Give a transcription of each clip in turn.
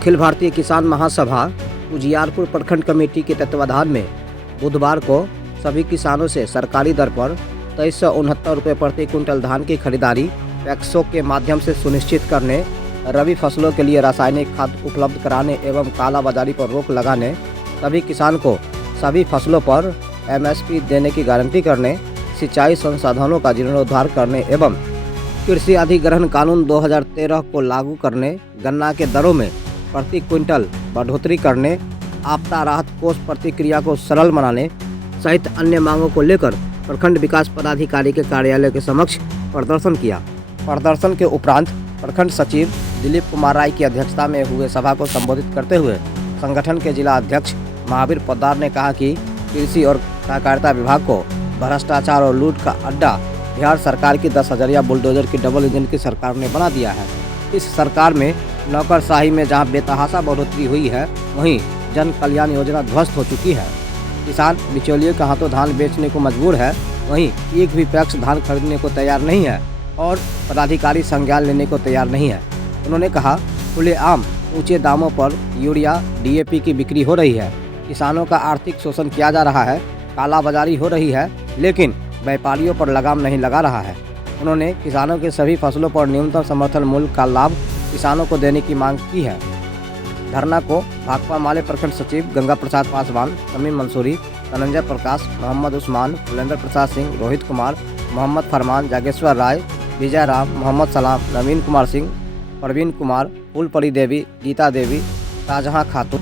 अखिल भारतीय किसान महासभा उजियारपुर प्रखंड कमेटी के तत्वाधान में बुधवार को सभी किसानों से सरकारी दर पर 2369 रुपये प्रति क्विंटल धान की खरीदारी पैक्सों के माध्यम से सुनिश्चित करने, रबी फसलों के लिए रासायनिक खाद उपलब्ध कराने एवं कालाबाजारी पर रोक लगाने, सभी किसान को सभी फसलों पर MSP देने की गारंटी करने, सिंचाई संसाधनों का जीर्णोद्धार करने एवं कृषि अधिग्रहण कानून 2013 को लागू करने, गन्ना के दरों में प्रति क्विंटल बढ़ोतरी करने, आपदा राहत कोष प्रतिक्रिया को सरल बनाने सहित अन्य मांगों को लेकर प्रखंड विकास पदाधिकारी के कार्यालय के समक्ष प्रदर्शन किया। प्रदर्शन के उपरांत प्रखंड सचिव दिलीप कुमार राय की अध्यक्षता में हुए सभा को संबोधित करते हुए संगठन के जिला अध्यक्ष महावीर पोद्दार ने कहा कि कृषि और सहकारिता विभाग को भ्रष्टाचार और लूट का अड्डा बिहार सरकार की 10 हज़ारिया बुलडोजर की डबल इंजन की सरकार ने बना दिया है। इस सरकार में नौकरशाही में जहां बेतहाशा बढ़ोतरी हुई है, वहीं जन कल्याण योजना ध्वस्त हो चुकी है। किसान बिचौलियों के हाथों धान बेचने को मजबूर है, वहीं एक भी पैक्स धान खरीदने को तैयार नहीं है और पदाधिकारी संज्ञान लेने को तैयार नहीं है। उन्होंने कहा, खुलेआम ऊंचे दामों पर यूरिया DAP की बिक्री हो रही है, किसानों का आर्थिक शोषण किया जा रहा है, कालाबाजारी हो रही है, लेकिन व्यापारियों पर लगाम नहीं लगा रहा है। उन्होंने किसानों के सभी फसलों पर न्यूनतम समर्थन मूल्य का लाभ किसानों को देने की मांग की है। धरना को भाकपा माले प्रखंड सचिव गंगा प्रसाद पासवान, तमीम मंसूरी, धनंजय प्रकाश, मोहम्मद उस्मान, फुलेंद्र प्रसाद सिंह, रोहित कुमार, मोहम्मद फरमान, जागेश्वर राय, विजय राम, मोहम्मद सलाम, नवीन कुमार सिंह, प्रवीण कुमार, फूलपरी देवी, गीता देवी, शाहजहां खातून,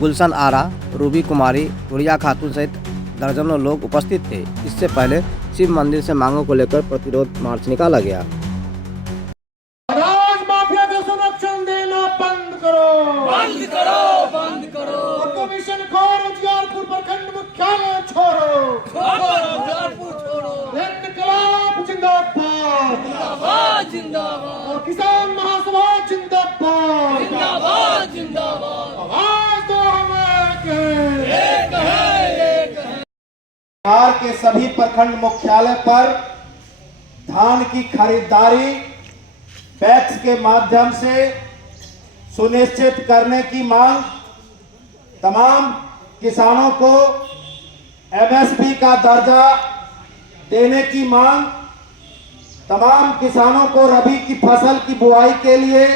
गुलशन आरा, रूबी कुमारी, गुड़िया खातून सहित दर्जनों लोग उपस्थित थे। इससे पहले शिव मंदिर से मांगों को लेकर प्रतिरोध मार्च निकाला गया। अनाज माफिया का संरक्षण देना बंद करो, बंद करो, बंद करो। कमीशन खोर उजियारपुर प्रखंड मुख्यालय छोड़ो, उजियारपुर छोड़ो। इनकलाब जिंदाबाद, जिंदाबाद, जिंदाबाद। और किसान महासभा जिंदाबाद, जिंदाबाद, जिंदाबाद। आवाज दो हमें एक है, एक है। बिहार के सभी प्रखंड मुख्यालय पर धान की खरीदारी पैक्स के माध्यम से सुनिश्चित करने की मांग, तमाम किसानों को MSP का दर्जा देने की मांग, तमाम किसानों को रबी की फसल की बुआई के लिए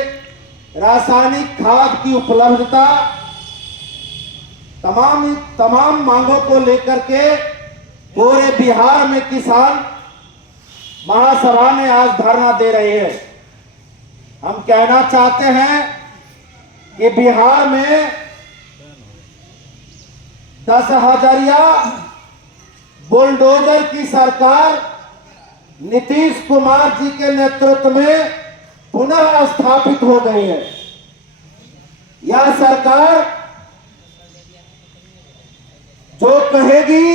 रासायनिक खाद की उपलब्धता, तमाम मांगों को लेकर के पूरे बिहार में किसान महासभा ने आज धरना दे रहे हैं। हम कहना चाहते हैं कि बिहार में 10 हज़ारिया बुलडोजर की सरकार नीतीश कुमार जी के नेतृत्व में पुनः स्थापित हो गई है। यह सरकार जो कहेगी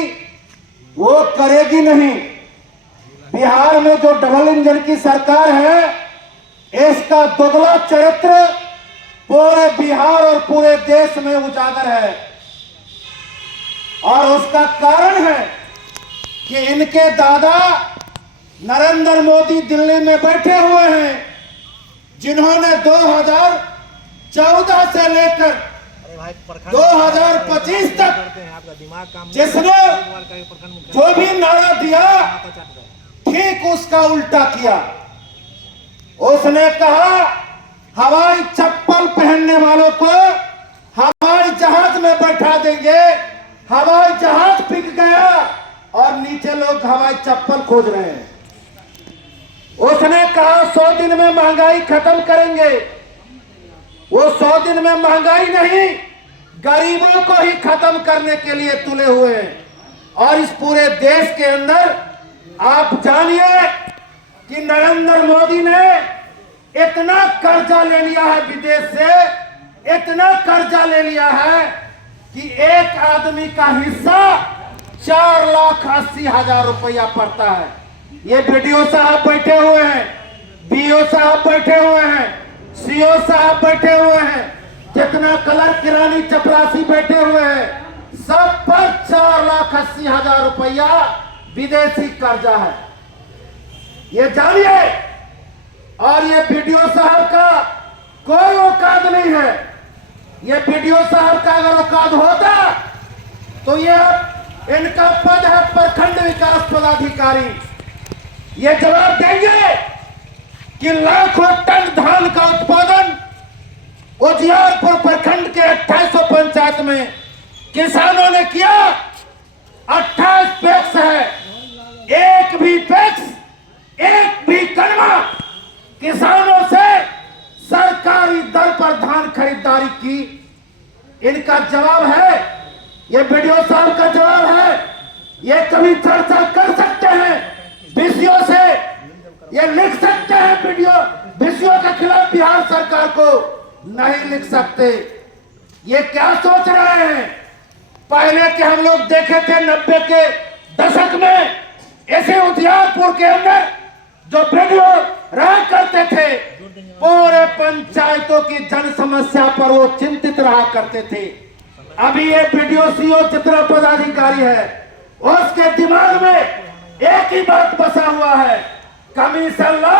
वो करेगी नहीं। बिहार में जो डबल इंजन की सरकार है, इसका दोगला चरित्र पूरे बिहार और पूरे देश में उजागर है। और उसका कारण है कि इनके दादा नरेंद्र मोदी दिल्ली में बैठे हुए हैं, जिन्होंने 2014 से लेकर 2025 तक जिसने जो भी नारा दिया, ठीक उसका उल्टा किया। उसने कहा, हवाई चप्पल पहनने वालों को हवाई जहाज में बैठा देंगे। हवाई जहाज बिक गया और नीचे लोग हवाई चप्पल खोज रहे हैं। उसने कहा 100 दिन में महंगाई खत्म करेंगे। वो 100 दिन में महंगाई नहीं, गरीबों को ही खत्म करने के लिए तुले हुए हैं। और इस पूरे देश के अंदर आप जानिए कि नरेंद्र मोदी ने इतना कर्जा ले लिया है विदेश से, इतना कर्जा ले लिया है कि एक आदमी का हिस्सा 4,80,000 रुपया पड़ता है। ये BDO साहब बैठे हुए हैं, BO साहब बैठे हुए हैं, CO साहब बैठे हुए हैं, जितना कलर किरानी चपरासी बैठे हुए हैं, सब पर 4,80,000 रुपया विदेशी कर्जा है, ये जानिए। और ये BDO साहब का कोई औकात नहीं है ये वीडियो साहब का अगर औकात होता तो ये इनका पद है प्रखंड विकास पदाधिकारी। ये जवाब देंगे कि लाखों टन धान का उत्पादन उजियारपुर प्रखंड के 2800 पंचायत में किसानों ने किया। 28 पैक्स है, एक भी पैक्स, एक भी कलमा किसानों से सरकारी दर पर धान खरीदारी की। इनका जवाब है, ये वीडियो साहब का जवाब है। ये कभी चर्चा कर सकते हैं विषयों से, ये लिख सकते हैं वीडियो विषयों के खिलाफ बिहार सरकार को, नहीं लिख सकते। ये क्या सोच रहे हैं? पहले के हम लोग देखे थे 90 के दशक में ऐसे उजियारपुर के अंदर जो वीडियो रहा करते थे, पूरे पंचायतों की जन समस्या पर वो चिंतित रहा करते थे। अभी ये वीडियो सीओ जितना पदाधिकारी है उसके दिमाग में एक ही बात बसा हुआ है, कमीशन लो,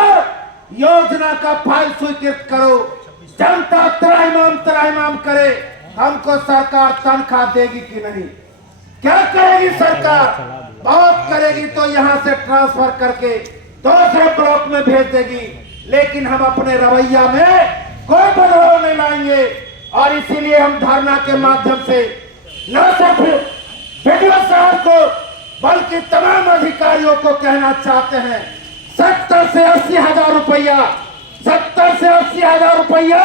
योजना का फाइल स्वीकृत करो, जनता त्राहिमाम करे, हमको सरकार तनख्वाह देगी कि नहीं। क्या करेगी सरकार? बहुत करेगी तो यहां से ट्रांसफर करके दूसरे ब्लॉक में भेज देगी, लेकिन हम अपने रवैया में कोई बदलाव नहीं लाएंगे। और इसीलिए हम धरना के माध्यम से न सिर्फ वीडियो साहब को बल्कि तमाम अधिकारियों को कहना चाहते हैं, 70 से 80 हजार रुपया, 70 से 80 हजार रुपया,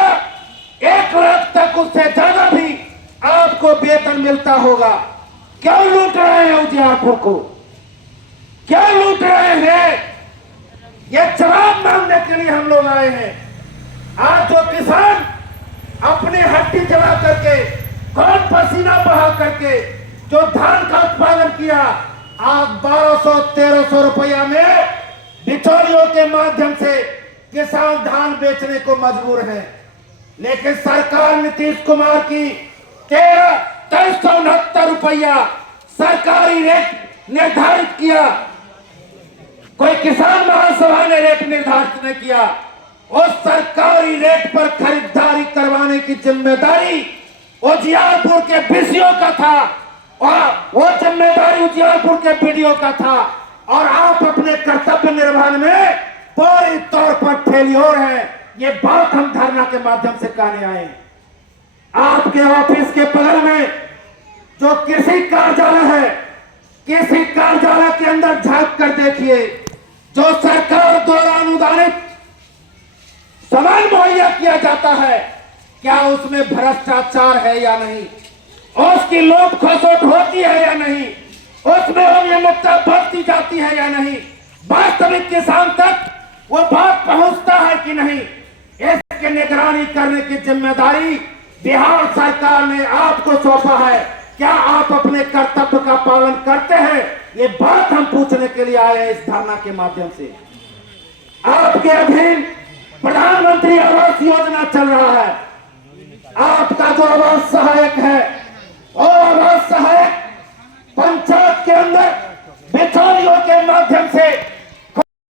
1 लाख तक उससे ज्यादा भी आपको वेतन मिलता होगा। क्यों लूट रहे हैं उजियारपुर को? क्या लूट रहे हैं? ये जवाब मांगने के लिए हम लोग आए हैं। आज जो किसान अपनी हड्डी जला करके, खून पसीना बहा करके जो धान का उत्पादन किया, आज 1200-1300 रुपया में बिचौलियों के माध्यम से किसान धान बेचने को मजबूर है। लेकिन सरकार नीतीश कुमार की 13,369 रुपया सरकारी रेट निर्धारित किया। कोई किसान महासभा ने रेट निर्धारित नहीं किया। उस सरकारी रेट पर खरीदारी करवाने की जिम्मेदारी उजियारपुर के बीसीओ का था और वो जिम्मेदारी उजियारपुर के बीडीओ का था। और आप अपने कर्तव्य निर्वहन में पूरी तौर पर फेलियर हैं। ये बात हम धरना के माध्यम से कहने आए। आपके ऑफिस के बगल में जो कृषि कार्यालय है, कृषि कार्यालय के अंदर झांक कर देखिए, जो सरकार द्वारा अनुदानित सामान मुहैया किया जाता है, क्या उसमें भ्रष्टाचार है या नहीं, उसकी लूट खसोट होती है या नहीं, उसमें अनियमितता बरती जाती है या नहीं, वास्तविक किसान तक वो बात पहुंचता है कि नहीं, इसकी निगरानी करने की जिम्मेदारी बिहार सरकार ने आपको सौंपा है। क्या आप अपने कर्तव्य का पालन करते हैं? ये बात हम पूछने के लिए आए हैं इस धरना के माध्यम से। आपके अधीन प्रधानमंत्री आवास योजना चल रहा है। आपका जो आवास सहायक है और आवास सहायक पंचायत के अंदर बिचौलियों के माध्यम से